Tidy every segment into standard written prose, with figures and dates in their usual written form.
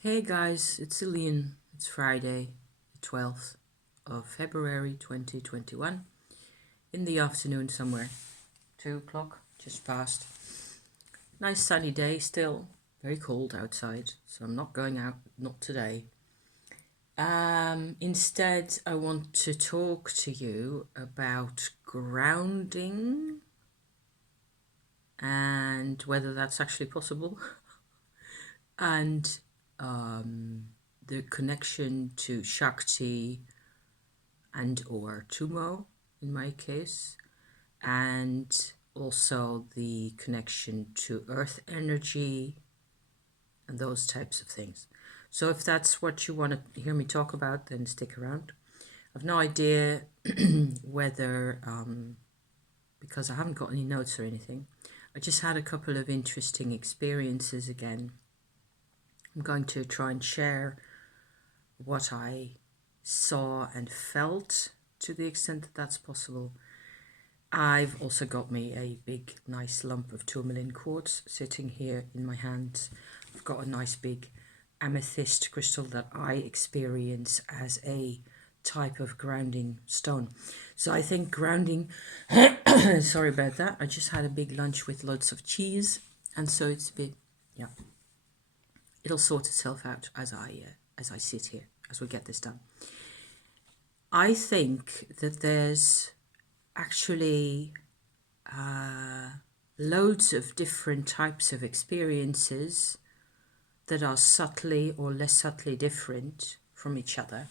Hey guys, it's Celine. It's Friday, the 12th of February 2021, in the afternoon somewhere. 2 o'clock, just past. Nice sunny day still, very cold outside, so I'm not going out, not today. Instead, I want to talk to you about grounding and whether that's actually possible, and the connection to Shakti and or Tumo in my case, and also the connection to earth energy and those types of things. So if that's what you want to hear me talk about, then stick around. I've no idea whether, because I haven't got any notes or anything, I just had a couple of interesting experiences again. I'm going to try and share what I saw and felt to the extent that that's possible. I've also got me a big, nice lump of tourmaline quartz sitting here in my hands. I've got a nice big amethyst crystal that I experience as a type of grounding stone. So I think grounding, sorry about that. I just had a big lunch with lots of cheese, and so it's a bit, yeah. It'll sort itself out as I sit here as we get this done. I think that there's actually loads of different types of experiences that are subtly or less subtly different from each other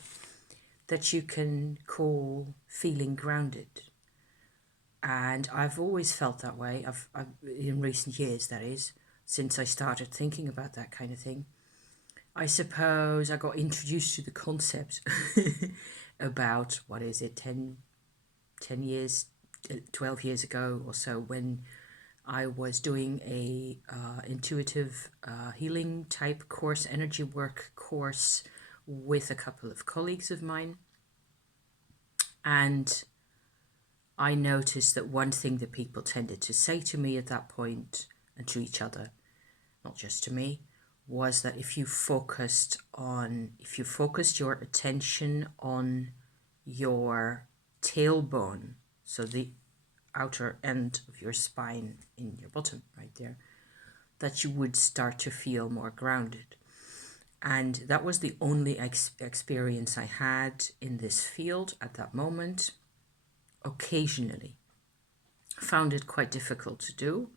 that you can call feeling grounded. And I've always felt that way. I've in recent years, that is, since I started thinking about that kind of thing. I suppose I got introduced to the concept about, what is it, 10 years, 12 years ago or so, when I was doing a intuitive healing type course, energy work course with a couple of colleagues of mine. And I noticed that one thing that people tended to say to me at that point, and to each other, not just to me, was that if you focused your attention on your tailbone, so the outer end of your spine in your bottom right there, that you would start to feel more grounded. And that was the only experience I had in this field at that moment. Occasionally found it quite difficult to do.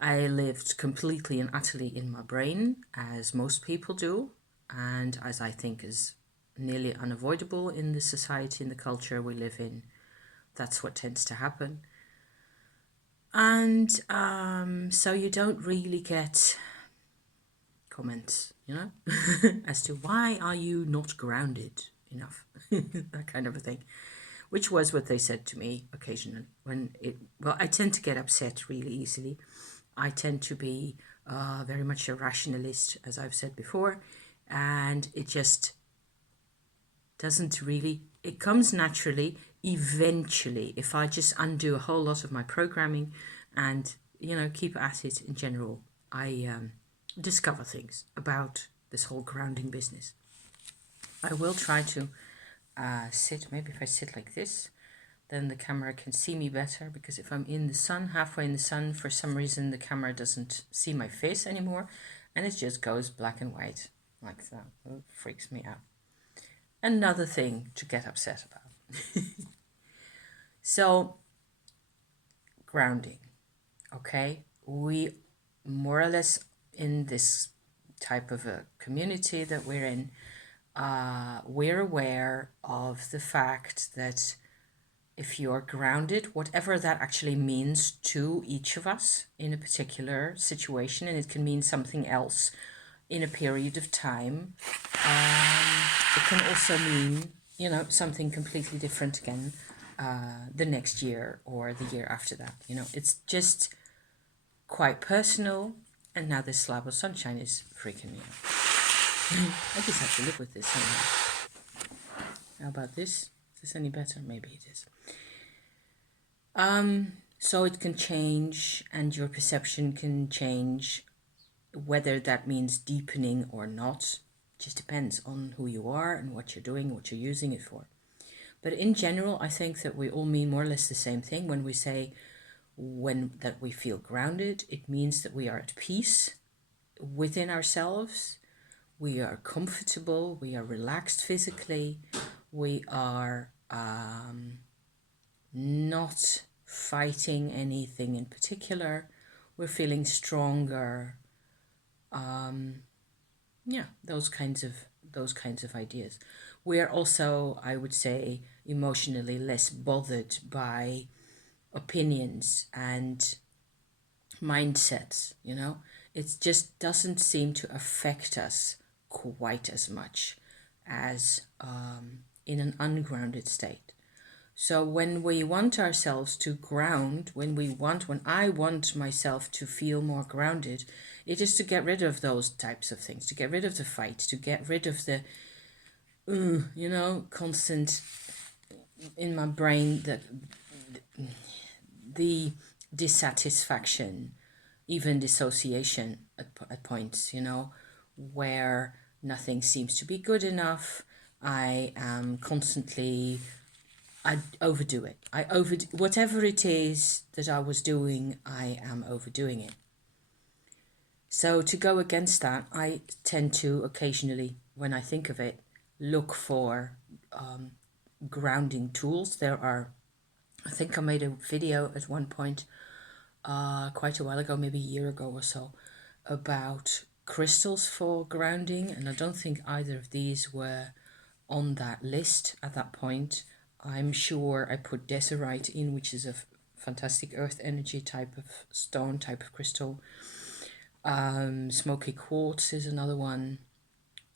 I lived completely and utterly in my brain, as most people do, and as I think is nearly unavoidable in the society and the culture we live in. That's what tends to happen. And so you don't really get comments, as to why are you not grounded enough, that kind of a thing, which was what they said to me occasionally I tend to get upset really easily. I tend to be very much a rationalist, as I've said before, and it just doesn't really, it comes naturally eventually if I just undo a whole lot of my programming and, keep at it in general. I discover things about this whole grounding business. I will try to sit, maybe if I sit like this, then the camera can see me better, because if I'm in the sun, halfway in the sun, for some reason the camera doesn't see my face anymore, and it just goes black and white like that. It freaks me out. Another thing to get upset about. So, grounding, okay? We more or less, in this type of a community that we're in, we're aware of the fact that if you're grounded, whatever that actually means to each of us in a particular situation, and it can mean something else in a period of time, it can also mean, something completely different again the next year or the year after that. It's just quite personal. And now this slab of sunshine is freaking me out. I just have to live with this somehow. How about this? Is this any better? Maybe it is. So it can change, and your perception can change Whether that means deepening or not, just depends on who you are and what you're doing, what you're using it for. But in general, I think that we all mean more or less the same thing. When we say that we feel grounded, it means that we are at peace within ourselves, we are comfortable, we are relaxed physically, we are not fighting anything in particular, we're feeling stronger. Yeah, those kinds of ideas. We're also, I would say, emotionally less bothered by opinions and mindsets, It just doesn't seem to affect us quite as much as in an ungrounded state. So when we want ourselves to ground, when I want myself to feel more grounded, it is to get rid of those types of things, to get rid of the fight, to get rid of the, constant in my brain, the dissatisfaction, even dissociation at points, where nothing seems to be good enough. I am constantly, I overdo it. Whatever it is that I was doing, I am overdoing it. So to go against that, I tend to occasionally, when I think of it, look for grounding tools. I think I made a video at one point, quite a while ago, maybe a year ago or so, about crystals for grounding, and I don't think either of these were on that list at that point. I'm sure I put Desirite in, which is a fantastic earth energy type of stone, type of crystal. Smoky quartz is another one,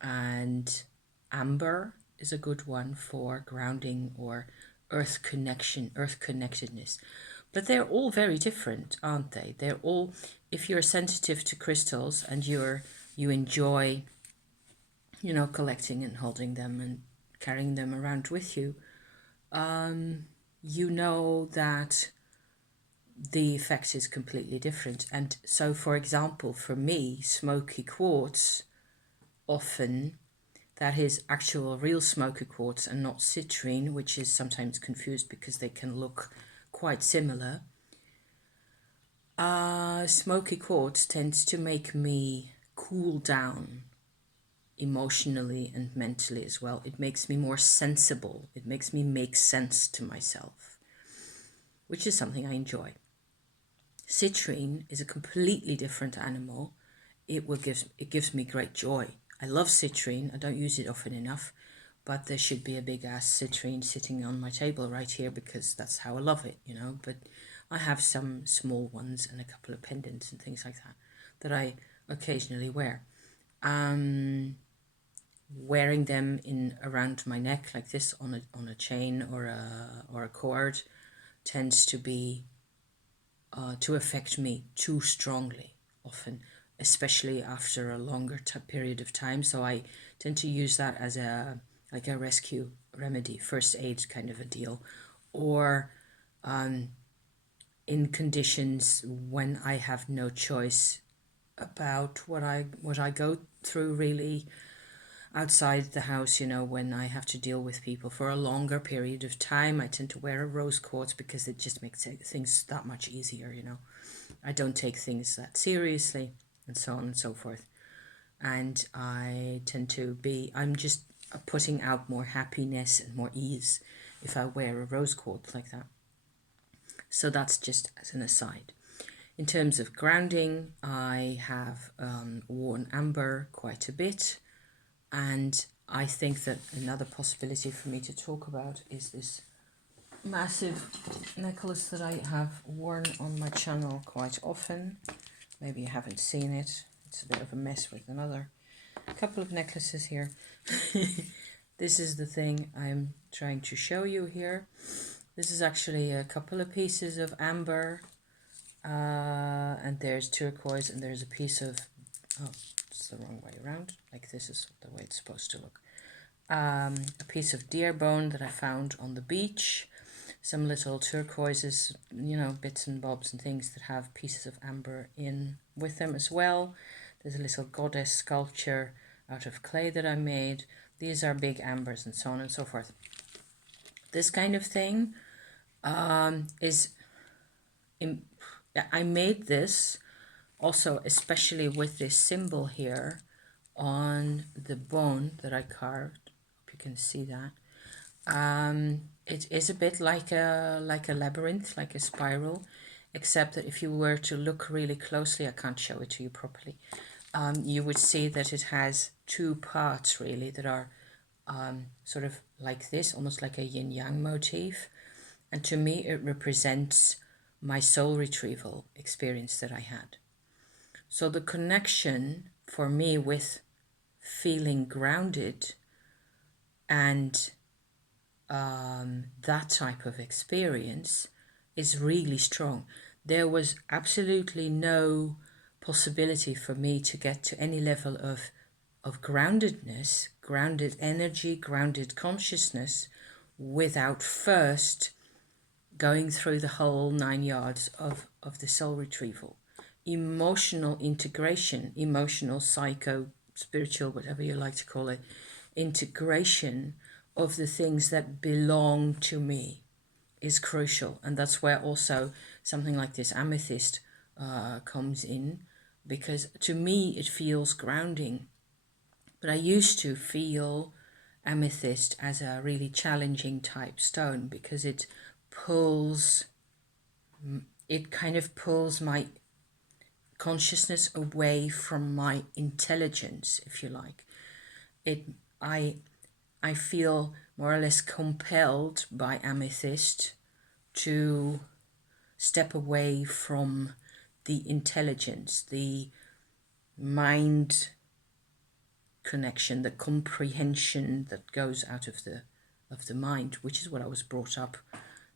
and amber is a good one for grounding or earth connection, earth connectedness. But they're all very different, aren't they? They're all, if you're sensitive to crystals and you enjoy, collecting and holding them and carrying them around with you, you know that the effect is completely different. And so, for example, for me, smoky quartz, often that is actual real smoky quartz and not citrine, which is sometimes confused because they can look quite similar. Smoky quartz tends to make me cool down emotionally and mentally as well. It makes me more sensible. It makes me make sense to myself, which is something I enjoy. Citrine is a completely different animal. It gives me great joy. I love citrine. I don't use it often enough, but there should be a big ass citrine sitting on my table right here because that's how I love it, But I have some small ones and a couple of pendants and things like that I occasionally wear. Wearing them around my neck like this on a chain or a cord tends to be to affect me too strongly often, especially after a longer period of time. So I tend to use that as a rescue remedy, first aid kind of a deal, or in conditions when I have no choice about what I go through really outside the house, when I have to deal with people for a longer period of time. I tend to wear a rose quartz because it just makes things that much easier, I don't take things that seriously and so on and so forth. And I tend to I'm just putting out more happiness and more ease if I wear a rose quartz like that. So that's just as an aside. In terms of grounding, I have worn amber quite a bit. And I think that another possibility for me to talk about is this massive necklace that I have worn on my channel quite often. Maybe you haven't seen it. It's a bit of a mess with another couple of necklaces here. This is the thing I'm trying to show you here. This is actually a couple of pieces of amber, and there's turquoise, and there's a piece of, it's the wrong way around, like this is the way it's supposed to look. A piece of deer bone that I found on the beach, some little turquoises, bits and bobs and things that have pieces of amber in with them as well. There's a little goddess sculpture out of clay that I made. These are big ambers and so on and so forth. This kind of thing is... I made this also especially with this symbol here on the bone that I carved. Hope you can see that. It is a bit like a labyrinth, like a spiral, except that if you were to look really closely, I can't show it to you properly, you would see that it has two parts really that are sort of like this, almost like a yin-yang motif. And to me, it represents my soul retrieval experience that I had. So the connection for me with feeling grounded and that type of experience is really strong. There was absolutely no possibility for me to get to any level of groundedness, grounded energy, grounded consciousness, without first going through the whole 9 yards of the soul retrieval. Emotional integration, emotional, psycho, spiritual, whatever you like to call it, integration of the things that belong to me is crucial. And that's where also something like this amethyst comes in, because to me it feels grounding. But I used to feel amethyst as a really challenging type stone, because it kind of pulls my consciousness away from my intelligence, if you like. I feel more or less compelled by amethyst to step away from the intelligence, the mind connection, the comprehension that goes out of the mind, which is what I was brought up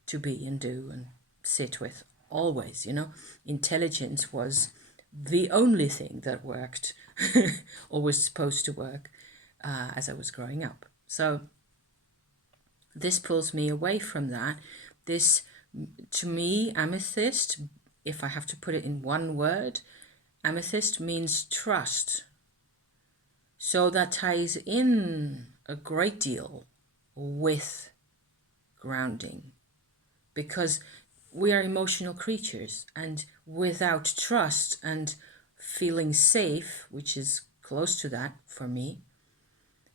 to be and do and sit with always, you know. Intelligence was the only thing that worked or was supposed to work as I was growing up. So this pulls me away from that. This, to me, amethyst, if I have to put it in one word, amethyst means trust. So that ties in a great deal with grounding, because we are emotional creatures, and without trust and feeling safe, which is close to that for me,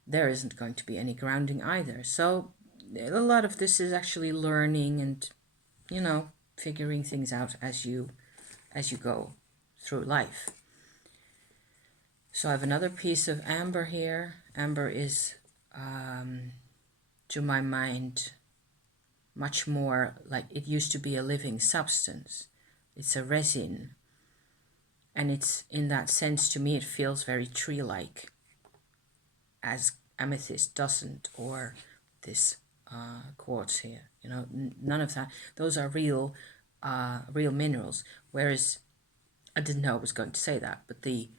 there isn't going to be any grounding either. So a lot of this is actually learning and, you know, figuring things out as you go through life. So I have another piece of amber here. Amber is, to my mind, much more like it used to be a living substance. It's a resin. And it's, in that sense, to me, it feels very tree-like, as amethyst doesn't, or this quartz here. You know, none of that. Those are real minerals. Whereas, I didn't know I was going to say that, but the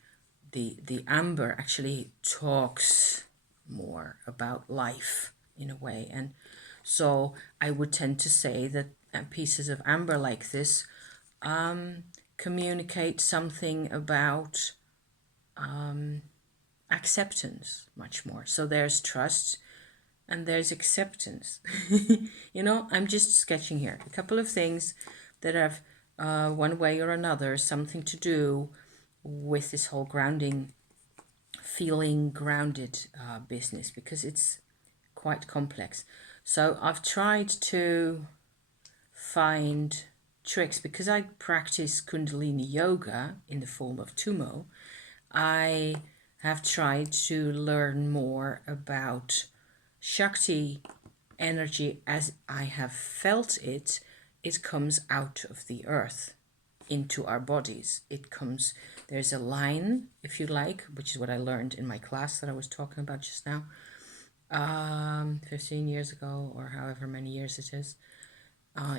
amber actually talks more about life in a way. And so I would tend to say that pieces of amber like this communicate something about acceptance much more. So there's trust and there's acceptance. You know, I'm just sketching here a couple of things that have one way or another something to do with this whole grounding, feeling grounded business, because it's quite complex. So I've tried to find tricks, because I practice Kundalini yoga in the form of Tumo. I have tried to learn more about Shakti energy as I have felt it. It comes out of the earth into our bodies. It comes, there's a line, if you like, which is what I learned in my class that I was talking about just now, 15 years ago, or however many years it is.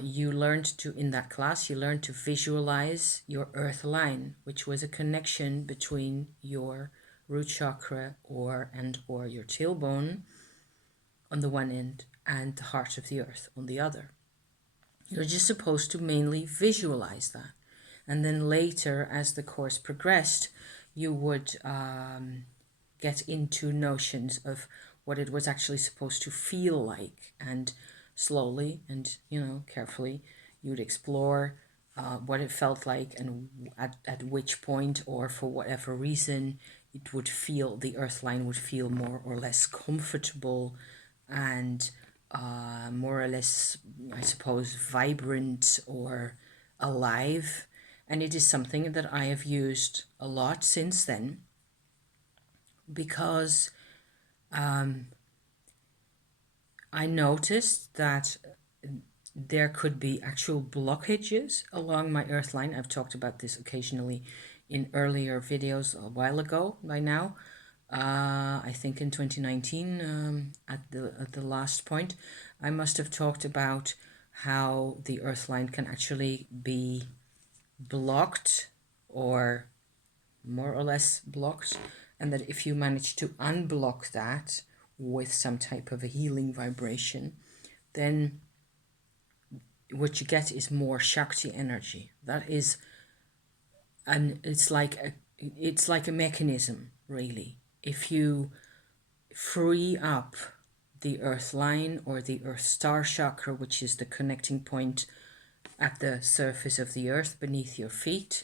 You learned to, in that class, you learned to visualize your earth line, which was a connection between your root chakra or your tailbone on the one end and the heart of the earth on the other. You're just supposed to mainly visualize that. And then later, as the course progressed, you would get into notions of what it was actually supposed to feel like, and slowly and carefully you would explore what it felt like, and at which point, or for whatever reason, it would feel, the earth line would feel more or less comfortable, and more or less, I suppose, vibrant or alive. And it is something that I have used a lot since then, because I noticed that there could be actual blockages along my earth line. I've talked about this occasionally in earlier videos a while ago by now. I think in 2019, at the last point, I must have talked about how the earth line can actually be blocked, or more or less blocked, and that if you manage to unblock that with some type of a healing vibration, then what you get is more Shakti energy. That is, and it's like a mechanism, really. If you free up the earth line, or the earth star chakra, which is the connecting point at the surface of the earth beneath your feet,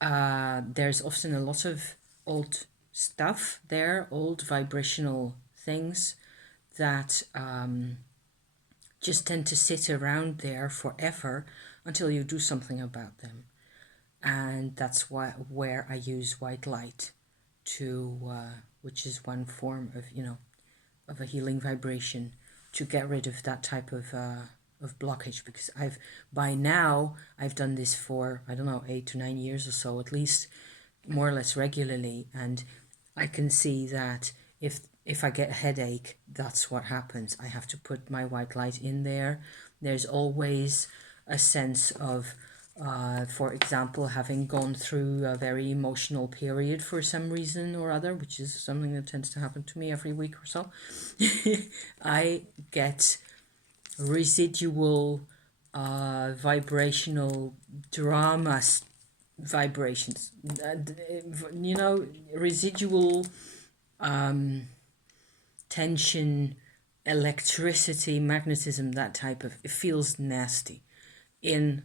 there's often a lot of old stuff there, old vibrational things that just tend to sit around there forever until you do something about them. And that's where I use white light to, which is one form of, of a healing vibration, to get rid of that type of blockage. Because by now I've done this for, I don't know, 8 to 9 years or so, at least, more or less regularly, and I can see that if I get a headache, that's what happens. I have to put my white light in there. There's always a sense of, for example, having gone through a very emotional period for some reason or other, which is something that tends to happen to me every week or so, I get residual vibrational drama vibrations, residual tension, electricity, magnetism, that type of, it feels nasty and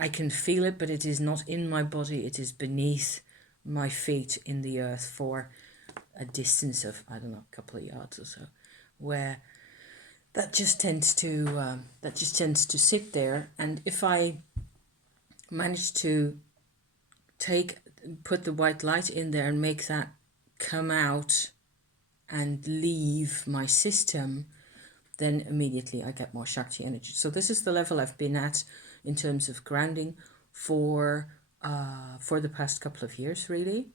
I can feel it, but it is not in my body, it is beneath my feet in the earth for a distance of, I don't know, a couple of yards or so, where that just tends to sit there. And if I manage to put the white light in there and make that come out and leave my system, then immediately I get more Shakti energy. So this is the level I've been at in terms of grounding for the past couple of years, really.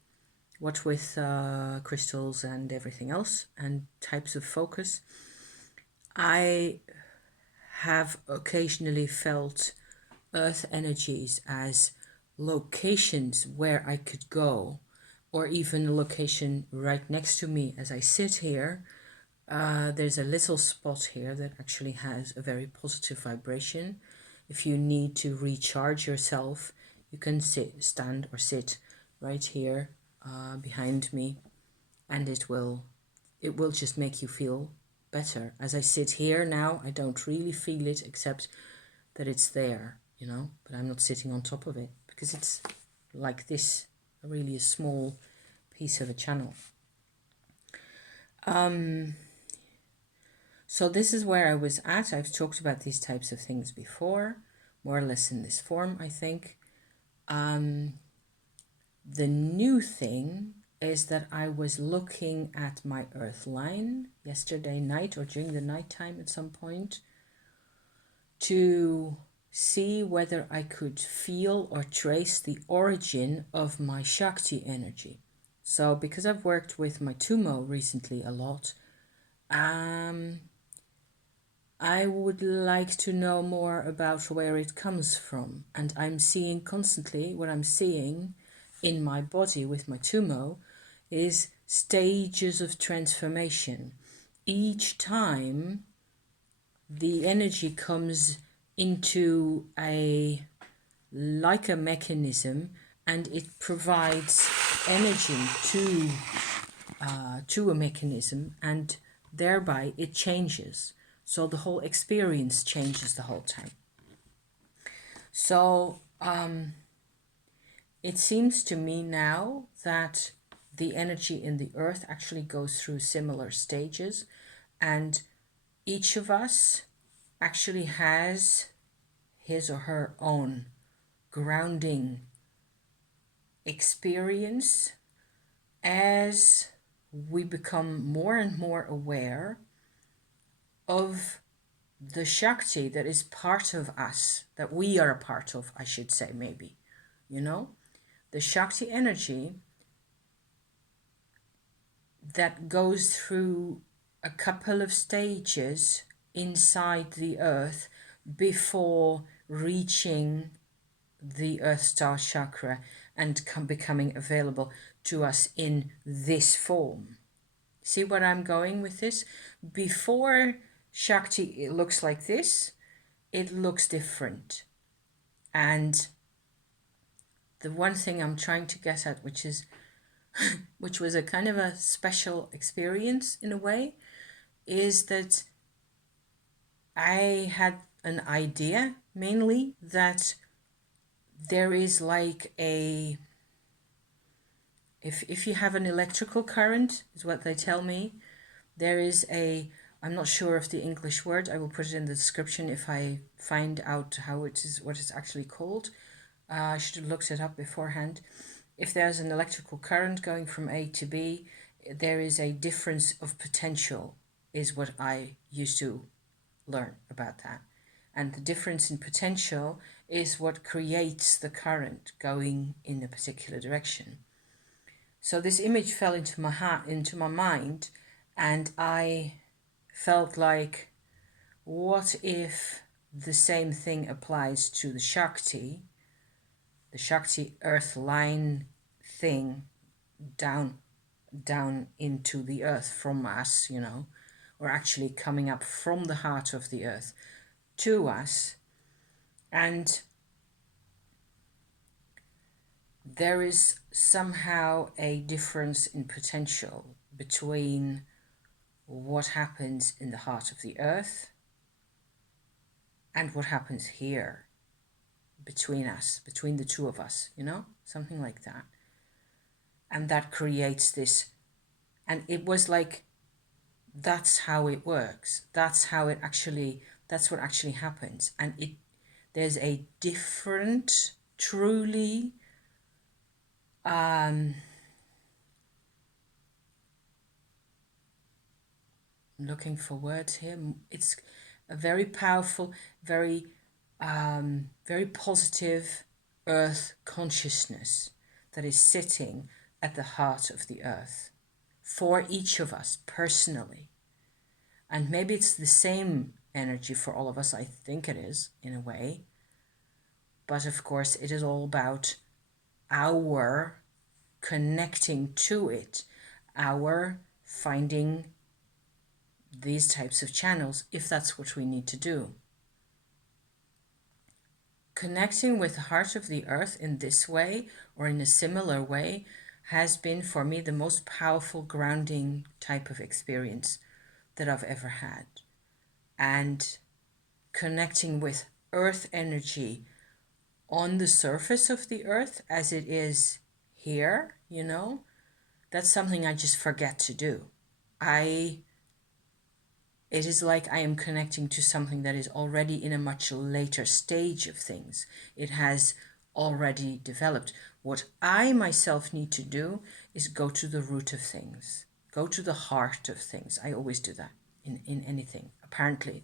What with crystals and everything else and types of focus. I have occasionally felt earth energies as locations where I could go, or even a location right next to me as I sit here. There's a little spot here that actually has a very positive vibration. If you need to recharge yourself, you can stand or sit right here behind me, and it will just make you feel better. As I sit here now, I don't really feel it, except that it's there, but I'm not sitting on top of it, because it's like this, really a small piece of a channel. So this is where I was at. I've talked about these types of things before, more or less in this form, I think. The new thing is that I was looking at my earth line yesterday night, or during the nighttime at some point, to see whether I could feel or trace the origin of my Shakti energy. So because I've worked with my Tumo recently a lot, I would like to know more about where it comes from. And I'm seeing constantly, what I'm seeing in my body with my Tumo is stages of transformation. Each time the energy comes into like a mechanism, and it provides energy to a mechanism, and thereby it changes. So the whole experience changes the whole time. So it seems to me now that the energy in the earth actually goes through similar stages, and each of us actually has his or her own grounding experience as we become more and more aware of the Shakti that is part of us, that we are a part of, I should say, maybe. You know, the Shakti energy that goes through a couple of stages inside the earth before reaching the Earth Star Chakra and becoming available to us in this form. See what I'm going with this? Before Shakti, it looks like this. It looks different. And the one thing I'm trying to get at, which was a kind of a special experience in a way, is that I had an idea mainly that there is like a, if you have an electrical current, is what they tell me, there is a, I'm not sure of the English word, I will put it in the description if I find out how it is, what it's actually called. I should have looked it up beforehand. If there's an electrical current going from A to B, there is a difference of potential, is what I used to learn about that. And the difference in potential is what creates the current going in a particular direction. So this image fell into my mind, and I felt like, what if the same thing applies to the Shakti earth line thing down into the earth from us, you know, or actually coming up from the heart of the earth to us. And there is somehow a difference in potential between what happens in the heart of the earth and what happens here between us, between the two of us, you know, something like that. And that creates this, and it was like, that's how it works. That's how it actually, that's what actually happens. And there's a different, truly, looking for words here. It's a very powerful, very, very positive earth consciousness that is sitting at the heart of the earth for each of us personally. And maybe it's the same energy for all of us. I think it is, in a way. But of course, it is all about our connecting to it, our finding these types of channels, if that's what we need to do. Connecting with the heart of the earth in this way, or in a similar way, has been for me the most powerful grounding type of experience that I've ever had. And connecting with earth energy on the surface of the earth as it is here, you know, that's something I just forget to do. It is like I am connecting to something that is already in a much later stage of things. It has already developed. What I myself need to do is go to the root of things, go to the heart of things. I always do that in anything, apparently.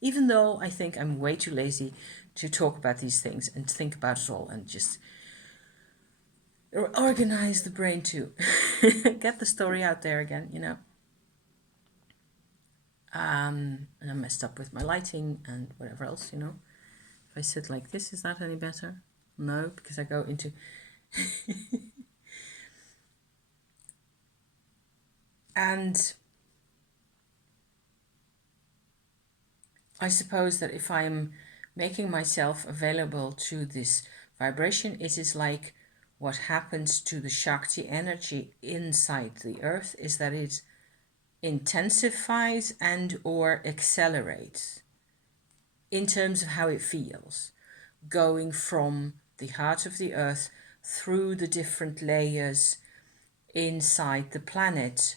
Even though I think I'm way too lazy to talk about these things and think about it all and just organize the brain to get the story out there again, you know. And I messed up with my lighting and whatever else, you know. If I sit like this, is that any better? No, because I go into... And I suppose that if I'm making myself available to this vibration, it is like what happens to the Shakti energy inside the earth is that it intensifies and or accelerates in terms of how it feels, going from the heart of the earth through the different layers inside the planet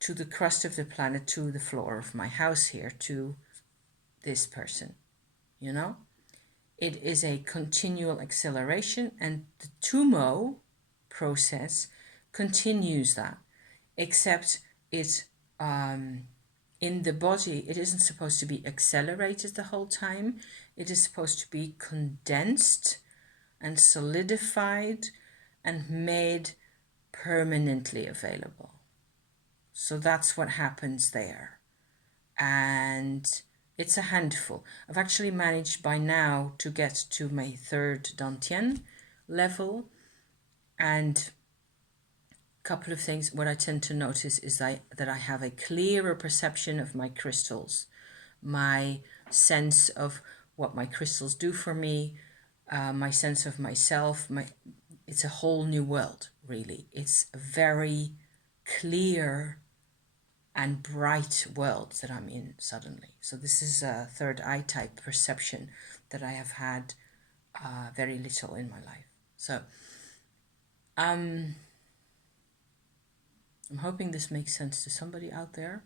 to the crust of the planet, to the floor of my house here, to this person, you know? It is a continual acceleration, and the Tumo process continues that, except it in the body, it isn't supposed to be accelerated the whole time. It is supposed to be condensed and solidified and made permanently available. So that's what happens there. And it's a handful. I've actually managed by now to get to my third Dantian level. And a couple of things, what I tend to notice is that I have a clearer perception of my crystals, my sense of what my crystals do for me, my sense of myself. It's a whole new world, really. It's a very clear and bright world that I'm in suddenly. So this is a third eye type perception that I have had very little in my life. So I'm hoping this makes sense to somebody out there.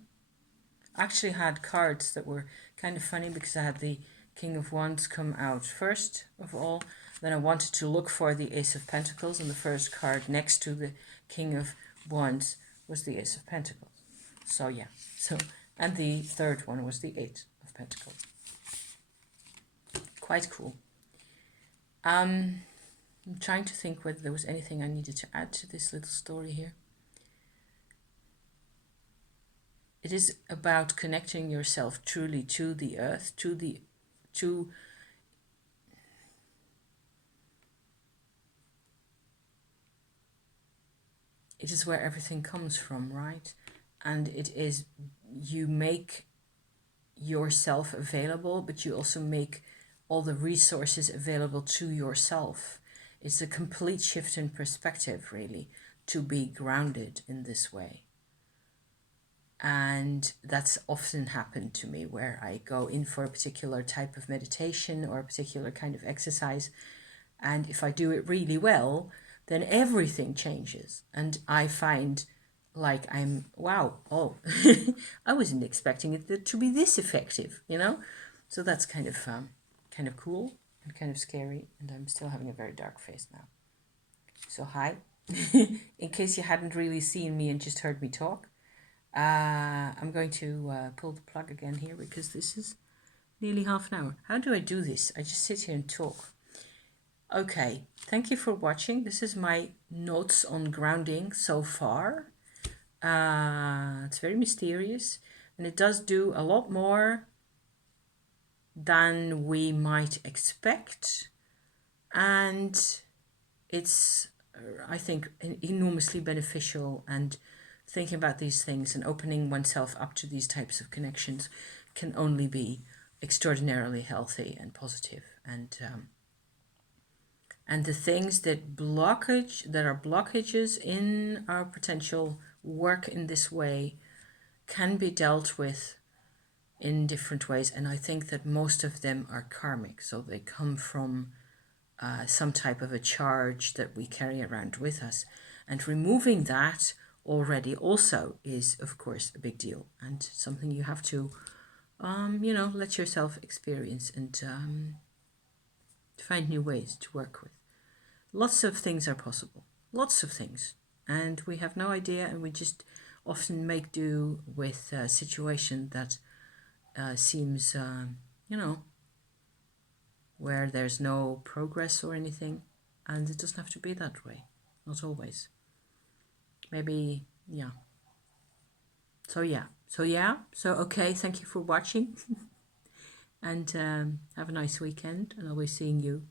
I actually had cards that were kind of funny because I had the King of Wands come out first of all. Then I wanted to look for the Ace of Pentacles, and the first card next to the King of Wands was the Ace of Pentacles. So yeah, and the third one was the Eight of Pentacles. Quite cool. I'm trying to think whether there was anything I needed to add to this little story here. It is about connecting yourself truly to the earth, it is where everything comes from, right? And it is, you make yourself available, but you also make all the resources available to yourself. It's a complete shift in perspective, really, to be grounded in this way. And that's often happened to me, where I go in for a particular type of meditation or a particular kind of exercise, and if I do it really well, then everything changes, and I find like wow, I wasn't expecting it to be this effective, you know? So that's kind of cool and kind of scary, and I'm still having a very dark face now. So hi, in case you hadn't really seen me and just heard me talk. I'm going to pull the plug again here because this is nearly half an hour. How do I do this? I just sit here and talk. Okay, thank you for watching. This is my notes on grounding so far. It's very mysterious, and it does do a lot more than we might expect. And it's, I think, enormously beneficial, and thinking about these things and opening oneself up to these types of connections can only be extraordinarily healthy and positive. And the things that are blockages in our potential work in this way can be dealt with in different ways. And I think that most of them are karmic, so they come from some type of a charge that we carry around with us. And removing that already also is, of course, a big deal, and something you have to, let yourself experience and find new ways to work with. Lots of things are possible, lots of things, and we have no idea, and we just often make do with a situation that seems, where there's no progress or anything, and it doesn't have to be that way, not always. Maybe, yeah. So okay, thank you for watching, and have a nice weekend, and I'll be seeing you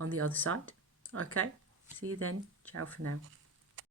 on the other side. Okay, see you then. Ciao for now.